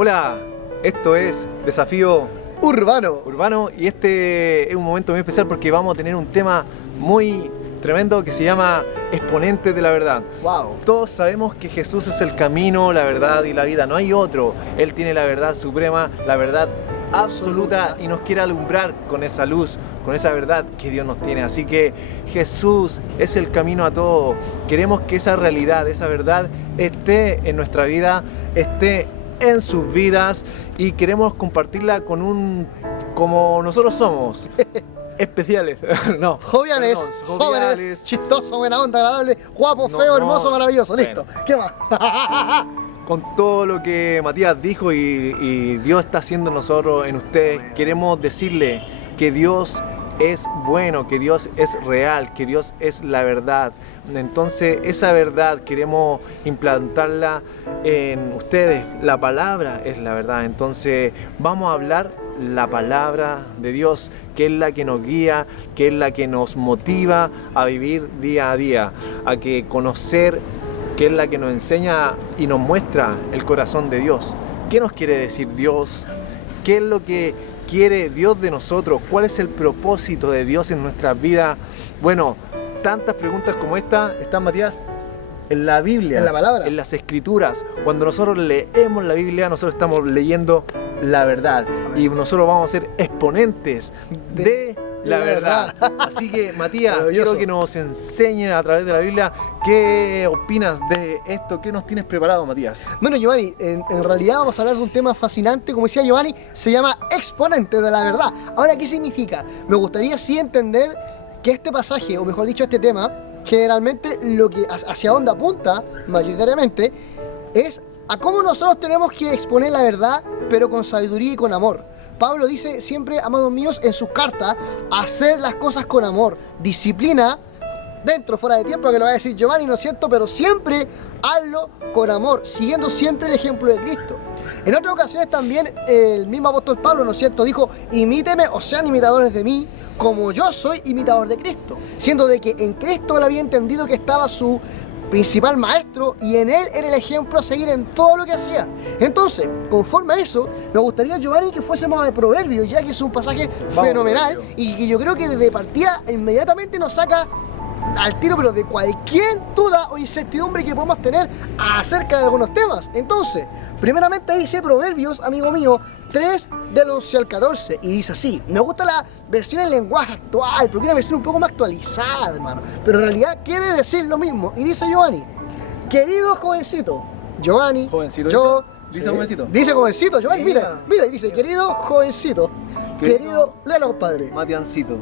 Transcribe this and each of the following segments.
Hola, esto es Desafío Urbano. Y este es un momento muy especial porque vamos a tener un tema muy tremendo que se llama Exponentes de la Verdad. Wow. Todos sabemos que Jesús es el camino, la verdad y la vida, no hay otro. Él tiene la verdad suprema, la verdad absoluta y nos quiere alumbrar con esa luz, con esa verdad que Dios nos tiene. Así que Jesús es el camino a todo. Queremos que esa realidad, esa verdad esté en nuestra vida, esté en sus vidas y queremos compartirla como nosotros somos. Especiales, no. Jóvenes, chistoso, buena onda, agradable, guapo, feo, hermoso, maravilloso, listo. Bueno. ¿Qué más? Con todo lo que Matías dijo y Dios está haciendo en nosotros, en ustedes, queremos decirle que Dios es bueno, que Dios es real, que Dios es la verdad. Entonces esa verdad queremos implantarla en ustedes. La palabra es la verdad. Entonces vamos a hablar la palabra de Dios, que es la que nos guía, que es la que nos motiva a vivir día a día, a que conocer, que es la que nos enseña y nos muestra el corazón de Dios. ¿Qué nos quiere decir Dios? ¿Qué es lo que quiere Dios de nosotros? ¿Cuál es el propósito de Dios en nuestras vidas? Bueno, tantas preguntas como esta están, Matías, en la Biblia, en la palabra, en las Escrituras. Cuando nosotros leemos la Biblia, nosotros estamos leyendo la verdad. Y nosotros vamos a ser exponentes de la verdad. Así que, Matías, quiero que nos enseñe a través de la Biblia qué opinas de esto, qué nos tienes preparado, Matías. Bueno, Giovanni, en realidad vamos a hablar de un tema fascinante, como decía Giovanni, se llama exponente de la verdad. Ahora, ¿qué significa? Me gustaría sí entender que este pasaje, o mejor dicho, este tema, generalmente lo que hacia dónde apunta, mayoritariamente, es a cómo nosotros tenemos que exponer la verdad, pero con sabiduría y con amor. Pablo dice siempre, amados míos, en sus cartas, hacer las cosas con amor, disciplina, dentro, fuera de tiempo, que lo va a decir Giovanni, ¿no es cierto? Pero siempre hazlo con amor, siguiendo siempre el ejemplo de Cristo. En otras ocasiones también el mismo apóstol Pablo, ¿no es cierto?, dijo, imíteme o sean imitadores de mí, como yo soy imitador de Cristo, siendo de que en Cristo él había entendido que estaba su principal maestro y en él era el ejemplo a seguir en todo lo que hacía. Entonces, conforme a eso, me gustaría, Giovanni, que fuésemos a Proverbios, ya que es un pasaje fenomenal y que yo creo que desde partida inmediatamente nos saca al tiro, pero de cualquier duda o incertidumbre que podamos tener acerca de algunos temas. Entonces, primeramente ahí dice Proverbios, amigo mío, 3 del 11 al 14, y dice así. Me gusta la versión en lenguaje actual, porque es una versión un poco más actualizada, hermano, pero en realidad quiere decir lo mismo. Y dice Giovanni, querido jovencito, Giovanni, jovencito, yo... Dice jovencito. Dice jovencito, Giovanni, mira, y dice, querido jovencito, querido, léelo, compadre. Matiancito.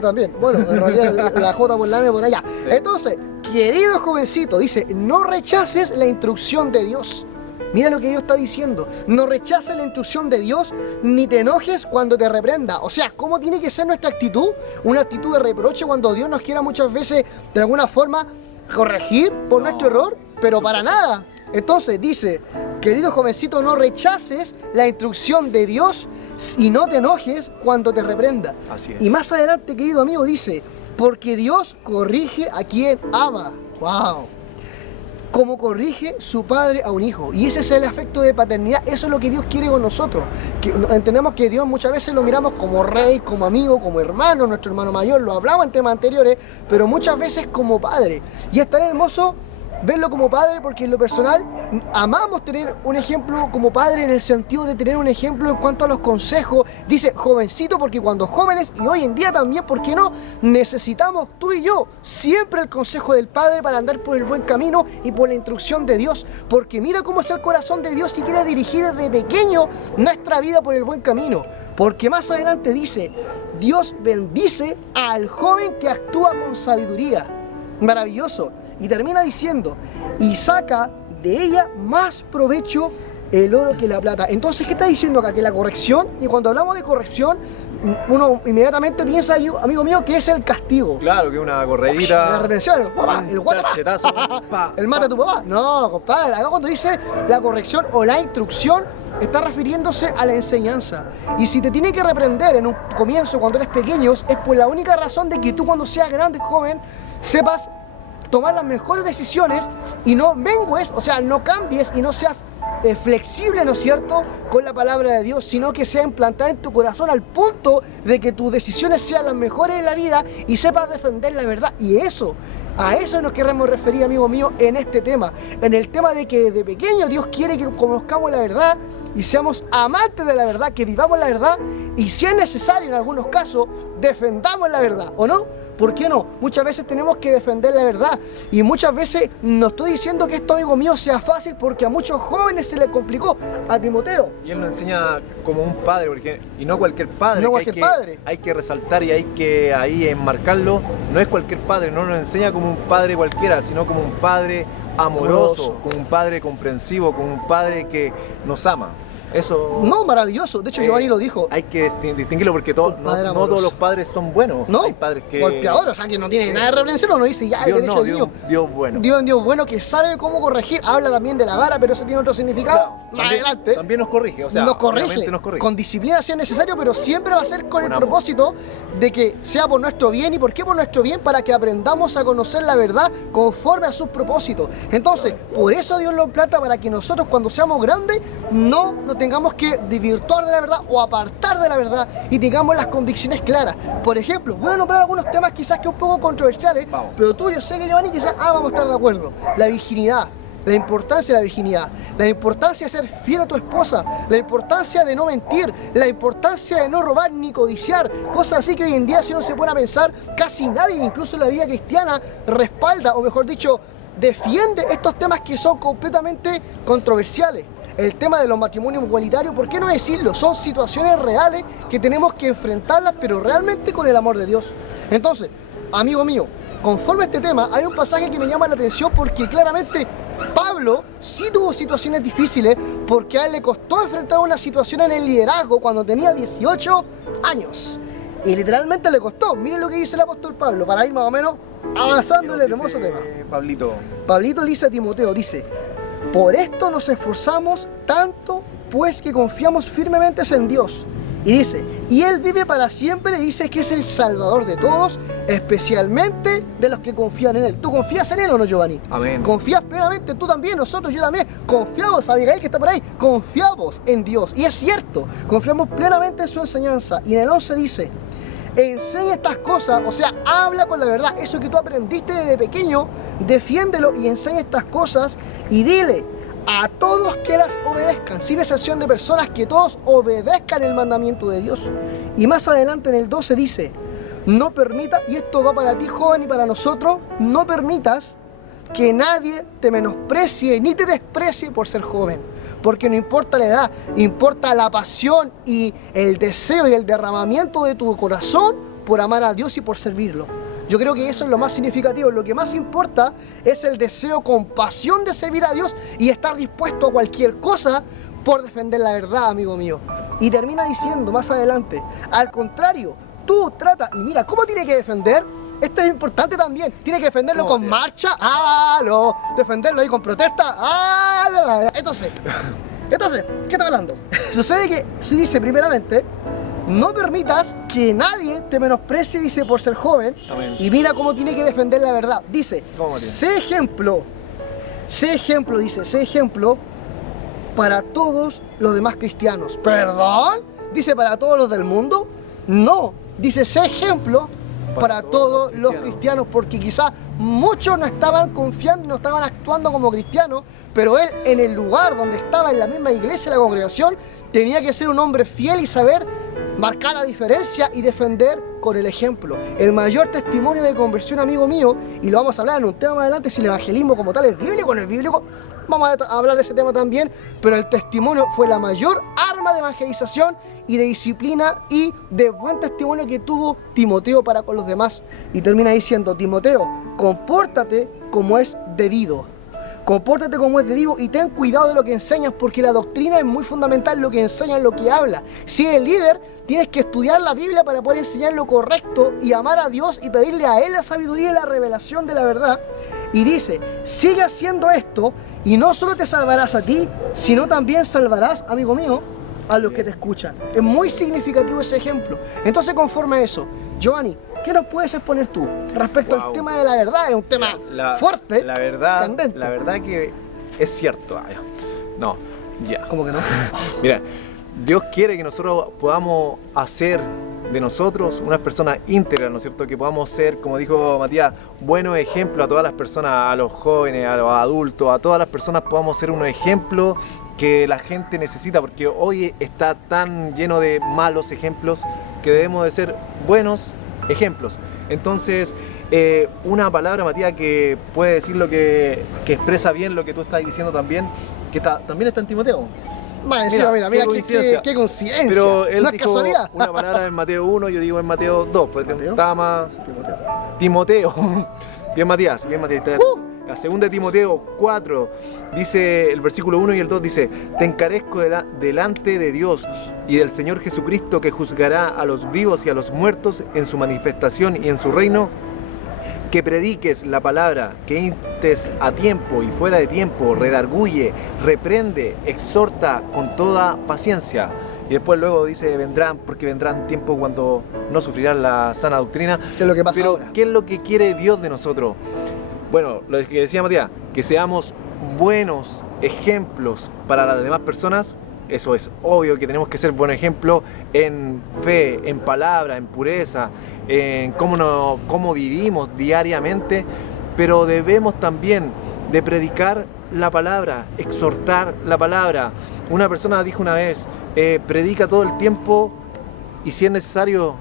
También, bueno, en realidad la J por la M por allá. Sí. Entonces, querido jovencito, dice, no rechaces la instrucción de Dios. Mira lo que Dios está diciendo, no rechaces la instrucción de Dios, ni te enojes cuando te reprenda. O sea, ¿cómo tiene que ser nuestra actitud? Una actitud de reproche cuando Dios nos quiera muchas veces, de alguna forma, corregir por nuestro error, pero para nada. Entonces dice, querido jovencito, no rechaces la instrucción de Dios y no te enojes cuando te reprenda. Así es. Y más adelante, querido amigo, dice, porque Dios corrige a quien ama. ¡Wow! Como corrige su padre a un hijo. Y ese es el afecto de paternidad. Eso es lo que Dios quiere con nosotros. Que entendemos que Dios muchas veces lo miramos como rey, como amigo, como hermano, nuestro hermano mayor. Lo hablamos en temas anteriores, pero muchas veces como padre. Y es tan hermoso verlo como padre, porque en lo personal amamos tener un ejemplo como padre, en el sentido de tener un ejemplo en cuanto a los consejos. Dice jovencito porque cuando jóvenes, y hoy en día también, ¿por qué no?, necesitamos tú y yo siempre el consejo del padre para andar por el buen camino y por la instrucción de Dios, porque mira cómo es el corazón de Dios y quiere dirigir desde pequeño nuestra vida por el buen camino. Porque más adelante dice, Dios bendice al joven que actúa con sabiduría. Maravilloso. Y termina diciendo, y saca de ella más provecho el oro que la plata. Entonces, ¿qué está diciendo acá? Que la corrección, y cuando hablamos de corrección, uno inmediatamente piensa, amigo mío, que es el castigo. Claro, que una corredita. La reprensión, el guatapá, el mata a tu papá. No, compadre, acá cuando dice la corrección o la instrucción, está refiriéndose a la enseñanza. Y si te tiene que reprender en un comienzo, cuando eres pequeño, es por la única razón de que tú, cuando seas grande, joven, sepas tomar las mejores decisiones y no mengues, o sea, no cambies y no seas flexible, ¿no es cierto?, con la palabra de Dios, sino que sea implantada en tu corazón al punto de que tus decisiones sean las mejores en la vida y sepas defender la verdad. Y a eso nos queremos referir, amigo mío, en este tema. En el tema de que desde pequeño Dios quiere que conozcamos la verdad y seamos amantes de la verdad, que vivamos la verdad y, si es necesario en algunos casos, defendamos la verdad, ¿o no? ¿Por qué no? Muchas veces tenemos que defender la verdad y muchas veces no estoy diciendo que esto, amigo mío, sea fácil, porque a muchos jóvenes se les complicó. A Timoteo. Y él lo enseña como un padre, porque, y no cualquier padre. No cualquier padre. Hay que resaltar y hay que ahí enmarcarlo. No es cualquier padre, no nos enseña como un padre cualquiera, sino como un padre amoroso, como un padre comprensivo, como un padre que nos ama. Eso. No, maravilloso. De hecho, Giovanni lo dijo. Hay que distinguirlo porque no todos los padres son buenos. No, hay padres que. golpeadores, o sea, que no tienen nada de reprensión, uno dice ya, Dios el derecho no, de Dios. Dios bueno. Dios bueno, que sabe cómo corregir. Habla también de la vara, pero eso tiene otro significado. Claro, Más también, adelante. También nos corrige, o sea, nos corrige. nos corrige. Con disciplina si es necesario, pero siempre va a ser con el amor. propósito de que sea por nuestro bien. ¿Y por qué por nuestro bien? Para que aprendamos a conocer la verdad conforme a sus propósitos. Entonces, por eso Dios lo implanta, para que nosotros, cuando seamos grandes, no tengamos que virtuar de la verdad o apartar de la verdad y tengamos las convicciones claras. Por ejemplo, voy a nombrar algunos temas quizás que un poco controversiales, pero tú, yo sé que, Giovanni, quizás vamos a estar de acuerdo. La virginidad, la importancia de la virginidad, la importancia de ser fiel a tu esposa, la importancia de no mentir, la importancia de no robar ni codiciar, cosas así que hoy en día, si uno se pone a pensar, casi nadie, incluso en la vida cristiana, respalda, o mejor dicho, defiende estos temas que son completamente controversiales. El tema de los matrimonios igualitarios, ¿por qué no decirlo? Son situaciones reales que tenemos que enfrentarlas, pero realmente con el amor de Dios. Entonces, amigo mío, conforme a este tema, hay un pasaje que me llama la atención, porque claramente Pablo sí tuvo situaciones difíciles, porque a él le costó enfrentar una situación en el liderazgo cuando tenía 18 años. Y literalmente le costó. Miren lo que dice el apóstol Pablo, para ir más o menos avanzando en el hermoso tema. Pablito le dice a Timoteo, dice: por esto nos esforzamos tanto, pues que confiamos firmemente en Dios. Y dice, y Él vive para siempre, y dice que es el Salvador de todos, especialmente de los que confían en Él. ¿Tú confías en Él o no, Giovanni? Amén. ¿Confías plenamente? Tú también, nosotros, yo también. Confiamos, Abigail que está por ahí, confiamos en Dios. Y es cierto, confiamos plenamente en su enseñanza. Y en el 11 dice, enseña estas cosas, o sea, habla con la verdad. Eso que tú aprendiste desde pequeño, defiéndelo y enseña estas cosas y dile a todos que las obedezcan, sin excepción de personas, que todos obedezcan el mandamiento de Dios. Y más adelante en el 12 dice, no permitas, y esto va para ti, joven, y para nosotros, no permitas que nadie te menosprecie ni te desprecie por ser joven, porque no importa la edad, importa la pasión y el deseo y el derramamiento de tu corazón por amar a Dios y por servirlo. Yo creo que eso es lo más significativo. Lo que más importa es el deseo con pasión de servir a Dios y estar dispuesto a cualquier cosa por defender la verdad, amigo mío. Y termina diciendo más adelante, al contrario, tú trata, y mira, ¿cómo tiene que defender? Esto es importante también. Tiene que defenderlo con marcha, defenderlo ahí con protesta, Entonces, ¿qué está hablando? Sucede que, si dice primeramente, no permitas que nadie te menosprecie, dice, por ser joven. Amén. Y mira cómo tiene que defender la verdad. Dice, sé ejemplo, dice, sé ejemplo para todos los demás cristianos. ¿Perdón? Dice, ¿para todos los del mundo? No, dice, sé ejemplo para todos los cristianos, porque quizás muchos no estaban confiando y no estaban actuando como cristianos, pero él, en el lugar donde estaba, en la misma iglesia, la congregación, tenía que ser un hombre fiel y saber marcar la diferencia y defender con el ejemplo. El mayor testimonio de conversión, amigo mío, y lo vamos a hablar en un tema más adelante, si el evangelismo como tal es bíblico o no es bíblico, vamos a hablar de ese tema también, pero el testimonio fue la mayor arma de evangelización y de disciplina y de buen testimonio que tuvo Timoteo para con los demás. Y termina diciendo, Timoteo, compórtate como es debido. Compórtate como es debido y ten cuidado de lo que enseñas, porque la doctrina es muy fundamental, lo que enseñas, lo que habla. Si eres líder, tienes que estudiar la Biblia para poder enseñar lo correcto y amar a Dios y pedirle a Él la sabiduría y la revelación de la verdad. Y dice, sigue haciendo esto y no solo te salvarás a ti, sino también salvarás, amigo mío, a los que te escuchan. Es muy significativo ese ejemplo. Entonces, conforme a eso, Giovanni, ¿qué nos puedes exponer tú respecto al tema de la verdad? Es un tema fuerte, la verdad, candente. La verdad que es cierto. No, Ya. ¿Cómo que no? Mira, Dios quiere que nosotros podamos hacer de nosotros unas personas íntegras, ¿no es cierto? Que podamos ser, como dijo Matías, buenos ejemplos a todas las personas, a los jóvenes, a los adultos, a todas las personas podamos ser unos ejemplos que la gente necesita, porque hoy está tan lleno de malos ejemplos que debemos de ser buenos ejemplos. Entonces, una palabra, Matías, que puede decir lo que expresa bien lo que tú estás diciendo también, que también está en Timoteo. Más encima, mira, qué coincidencia. qué coincidencia. Pero él no es dijo casualidad. una palabra en Mateo 1, yo digo en Mateo 2, pues ¿Mateo? estaba más... Timoteo. Bien, Matías, bien, Matías. La segunda de Timoteo 4 dice, el versículo 1 y el 2 dice: te encarezco delante de Dios y del Señor Jesucristo, que juzgará a los vivos y a los muertos en su manifestación y en su reino, que prediques la palabra, que instes a tiempo y fuera de tiempo, redarguye, reprende, exhorta con toda paciencia. Y después luego dice, porque vendrán tiempos cuando no sufrirán la sana doctrina. ¿Qué es lo que pasa Pero, ahora? ¿qué es lo que quiere Dios de nosotros? Bueno, lo que decía Matías, que seamos buenos ejemplos para las demás personas. Eso es obvio, que tenemos que ser buen ejemplo en fe, en palabra, en pureza, en cómo vivimos diariamente, pero debemos también de predicar la palabra, exhortar la palabra. Una persona dijo una vez, predica todo el tiempo y si es necesario,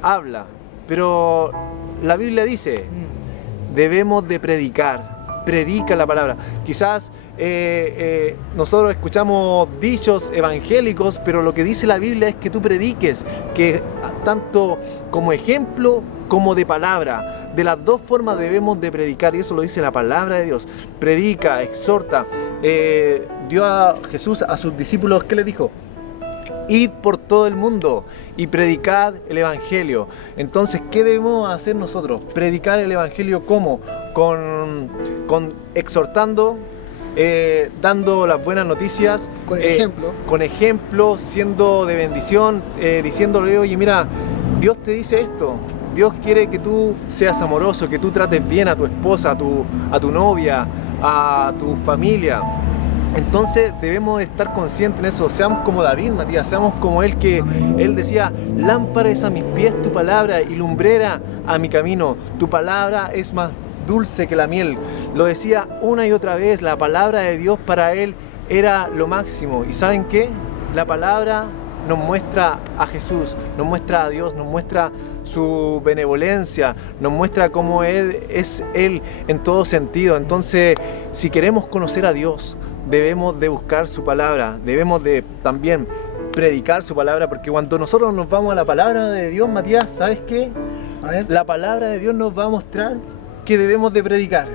habla. Pero la Biblia dice, debemos de predica la palabra. Quizás nosotros escuchamos dichos evangélicos, pero lo que dice la Biblia es que tú prediques, que tanto como ejemplo como de palabra. De las dos formas debemos de predicar, y eso lo dice la palabra de Dios. Predica, exhorta. Dio a Jesús a sus discípulos, ¿qué les dijo? Id por todo el mundo y predicad el Evangelio. Entonces, ¿qué debemos hacer nosotros? Predicar el Evangelio, ¿cómo? Con exhortando, dando las buenas noticias. Con ejemplo. Con ejemplo, siendo de bendición, diciéndole, oye, mira, Dios te dice esto. Dios quiere que tú seas amoroso, que tú trates bien a tu esposa, a tu novia, a tu familia. Entonces debemos estar conscientes en eso. Seamos como David, Matías, seamos como él, que él decía, lámpara es a mis pies tu palabra y lumbrera a mi camino. Tu palabra es más dulce que la miel. Lo decía una y otra vez, la palabra de Dios para él era lo máximo. ¿Y saben qué? La palabra nos muestra a Jesús, nos muestra a Dios, nos muestra su benevolencia, nos muestra cómo Él es Él en todo sentido. Entonces, si queremos conocer a Dios, debemos de buscar su palabra, debemos de también predicar su palabra, porque cuando nosotros nos vamos a la palabra de Dios, Matías, ¿sabes qué? A ver. La palabra de Dios nos va a mostrar que debemos de predicar.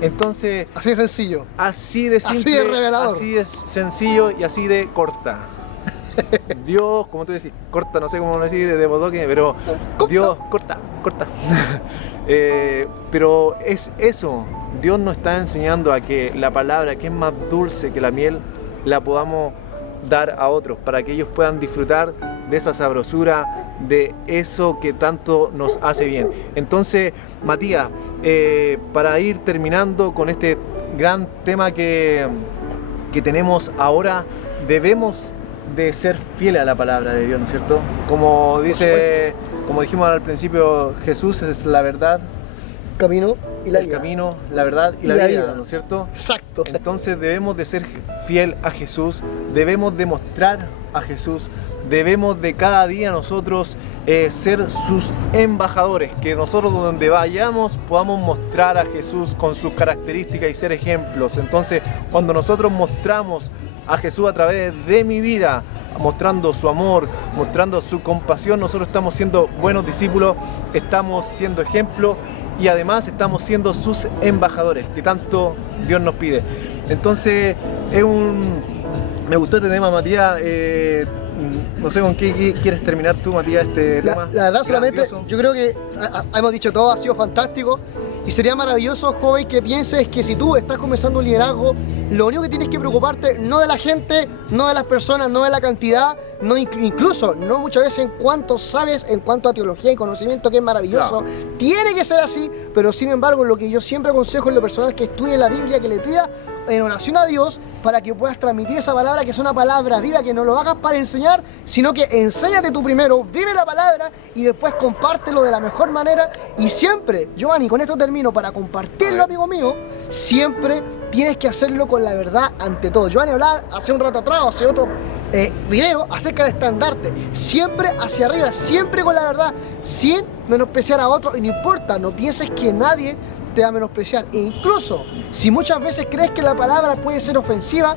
Entonces, Así de sencillo. así de simple, Así de revelador. así de sencillo y así de corta. Dios, como tú decís, corta, no sé cómo decir de bodoque, pero Corta. Dios, corta. Pero es eso, Dios nos está enseñando a que la palabra, que es más dulce que la miel, la podamos dar a otros, para que ellos puedan disfrutar de esa sabrosura, de eso que tanto nos hace bien. Entonces, Matías, para ir terminando con este gran tema que tenemos ahora, debemos de ser fieles a la palabra de Dios, ¿no es cierto? Como dijimos al principio, Jesús es la verdad, Camino y la el vida. camino, la verdad y la vida, ¿no es cierto? Exacto. Entonces debemos de ser fiel a Jesús, debemos de mostrar a Jesús, debemos de cada día nosotros ser sus embajadores, que nosotros donde vayamos podamos mostrar a Jesús con sus características y ser ejemplos. Entonces, cuando nosotros mostramos a Jesús a través de mi vida, mostrando su amor, mostrando su compasión, nosotros estamos siendo buenos discípulos, estamos siendo ejemplo y además estamos siendo sus embajadores, que tanto Dios nos pide. Entonces, me gustó este tema, Matías. No sé con qué quieres terminar tú, Matías, este tema. La verdad, solamente, grandioso. yo creo que hemos dicho todo, ha sido fantástico. Y sería maravilloso, joven, que pienses que si tú estás comenzando un liderazgo, lo único que tienes que preocuparte no de la gente, no de las personas, no de la cantidad, no incluso, no muchas veces en cuanto sabes, en cuanto a teología y conocimiento, que es maravilloso. Claro. Tiene que ser así, pero sin embargo, lo que yo siempre aconsejo en lo personal, que estudie la Biblia, que le pida en oración a Dios para que puedas transmitir esa palabra, que es una palabra viva, que no lo hagas para enseñar, sino que enséñate tú primero, vive la palabra y después compártelo de la mejor manera. Y siempre, Giovanni, con esto termino, para compartirlo, amigo mío, siempre tienes que hacerlo con la verdad ante todo. Giovanni hablaba hace un rato atrás, hace otro video acerca del estandarte, siempre hacia arriba, siempre con la verdad, sin menospreciar a otro. Y no importa, no pienses que nadie te va a menospreciar. E incluso si muchas veces crees que la palabra puede ser ofensiva,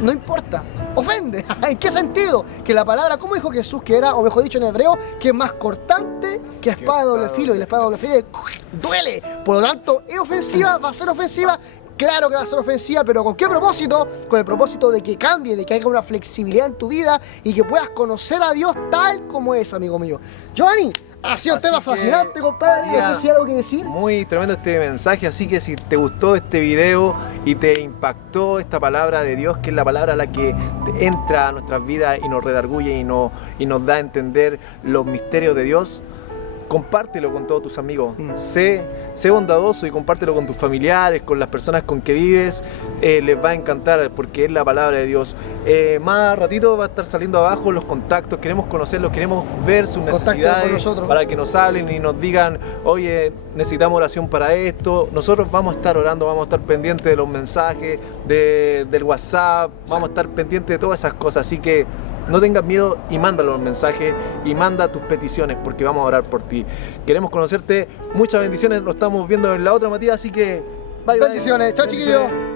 no importa, ofende. ¿En qué sentido? Que la palabra, como dijo Jesús, que era, o mejor dicho en hebreo, que es más cortante que espada de doble filo, y la espada de doble filo duele. Por lo tanto, es ofensiva, va a ser ofensiva. Claro que va a ser ofensiva, pero ¿con qué propósito? Con el propósito de que cambie, de que haya una flexibilidad en tu vida y que puedas conocer a Dios tal como es, amigo mío. Giovanni, ha sido un tema fascinante, compadre. No sé si hay algo que decir. Muy tremendo este mensaje, así que si te gustó este video y te impactó esta palabra de Dios, que es la palabra a la que entra a nuestras vidas y nos redarguye y nos da a entender los misterios de Dios, compártelo con todos tus amigos. Sé bondadoso y compártelo con tus familiares, con las personas con que vives. Les va a encantar porque es la palabra de Dios. Más ratito va a estar saliendo abajo los contactos. Queremos conocerlos, queremos ver sus necesidades para que nos hablen y nos digan: oye, necesitamos oración para esto. Nosotros vamos a estar orando, vamos a estar pendientes de los mensajes, del WhatsApp, vamos a estar pendientes de todas esas cosas. Así que no tengas miedo y mándalo los mensajes y manda tus peticiones, porque vamos a orar por ti. Queremos conocerte. Muchas bendiciones. Nos estamos viendo en la otra, Matías. Así que bye, bendiciones. Bye. Chao, chiquillos.